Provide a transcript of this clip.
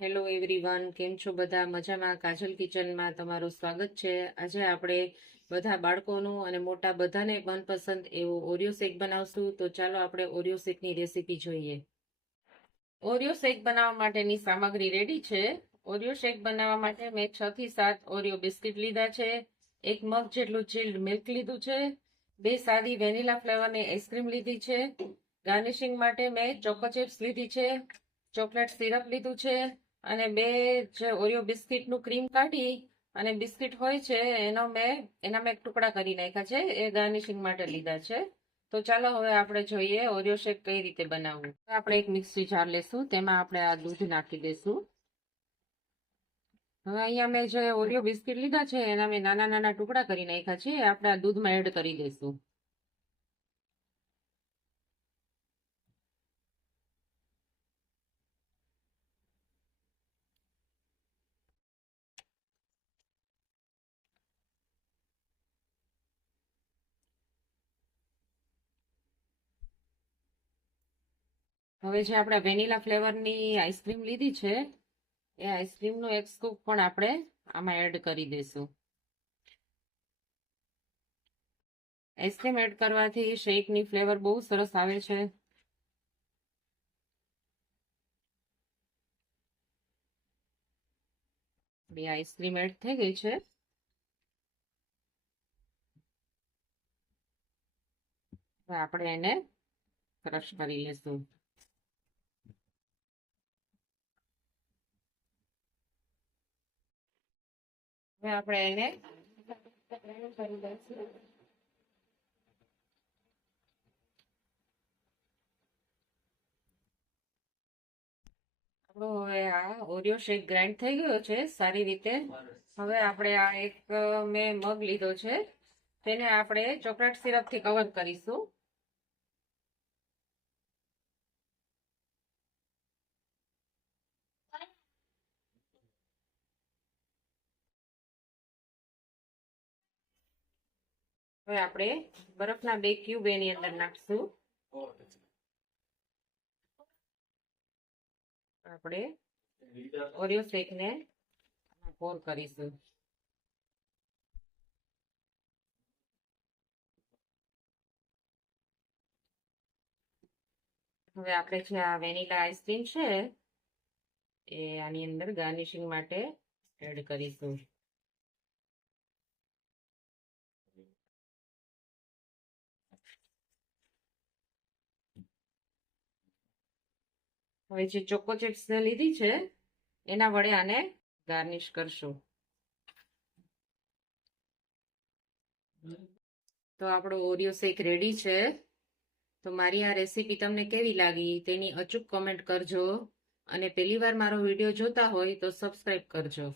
Hello everyone, કેમ છો બધા? મજામાં? કાજલ કિચનમાં તમારું સ્વાગત છે. આજે આપણે બધા બાળકોનું અને મોટા બધાને મનપસંદ એવો ઓરિયો શેક બનાવશું. તો ચાલો આપણે ઓરિયો શેકની રેસીપી જોઈએ. ઓરિયો શેક બનાવવા માટેની સામગ્રી રેડી છે. ઓરિયો શેક બનાવવા માટે મેં 6 થી 7 ઓરિયો બિસ્કિટ લીધા છે, 1 મગ જેટલું ચિલ્ડ મિલ્ક લીધું છે, 2 સાદી વેનીલા ફ્લેવરની આઈસ્ક્રીમ લીધી છે, ગાર્નિશિંગ માટે મેં ચોકો ચિપ્સ લીધી છે, ચોકલેટ સિરપ લીધું છે અને 2 જે ઓરિયો બિસ્કિટનું ક્રીમ કાઢી અને બિસ્કિટ હોય છે એના મેં ટુકડા કરી નાખ્યા છે, એ ગાર્નિશિંગ માટે લીધા છે. તો ચાલો હવે આપણે જોઈએ ઓરિયો શેક કઈ રીતે બનાવવું. આપણે એક મિક્સી જાર લેશું, તેમાં આપણે આ દૂધ નાખી દઈશું. હવે અહીંયા મેં જે ઓરિયો બિસ્કિટ લીધા છે એના મેં નાના નાના ટુકડા કરી નાખ્યા છે, આપણે આ દૂધમાં એડ કરી દઈશું. હવે જે આપણે વેનીલા ફ્લેવરની આઈસ્ક્રીમ લીધી છે એ આઈસ્ક્રીમનો એક સ્કૂપ પણ આપણે આમાં એડ કરી દઈશું. આઈસ્ક્રીમ એડ કરવાથી શેકની ફ્લેવર બહુ સરસ આવે છે. આઈસ્ક્રીમ એડ થઈ ગઈ છે. આપણે એને ક્રશ કરી લેશું. હવે આપણે એને કરી દઈશું. આપણો હવે આ ઓરિયો શેક ગ્રાઇન્ડ થઈ ગયો છે સારી રીતે. હવે આપણે આ એક મેં મગ લીધો છે, તેને આપણે ચોકલેટ સિરપથી કવર કરીશું. હવે આપણે બરફના 2 ક્યુબ એની અંદર નાખશું. આપણે ઓરિયો શેકને પોર કરીશું. હવે આપણે જે આ વેનીલા આઈસ્ક્રીમ છે એ આની અંદર ગાર્નિશિંગ માટે એડ કરીશું. હવે જે ચોકો ચિપ્સ લીધી છે એના વડે આને ગાર્નિશ કરશું. તો આપણો ઓરિયો શેક રેડી છે. તો મારી આ રેસીપી તમને કેવી લાગી તેની અચૂક કોમેન્ટ કરજો અને પહેલી વાર મારો વિડીયો જોતા હોય તો સબસ્ક્રાઇબ કરજો.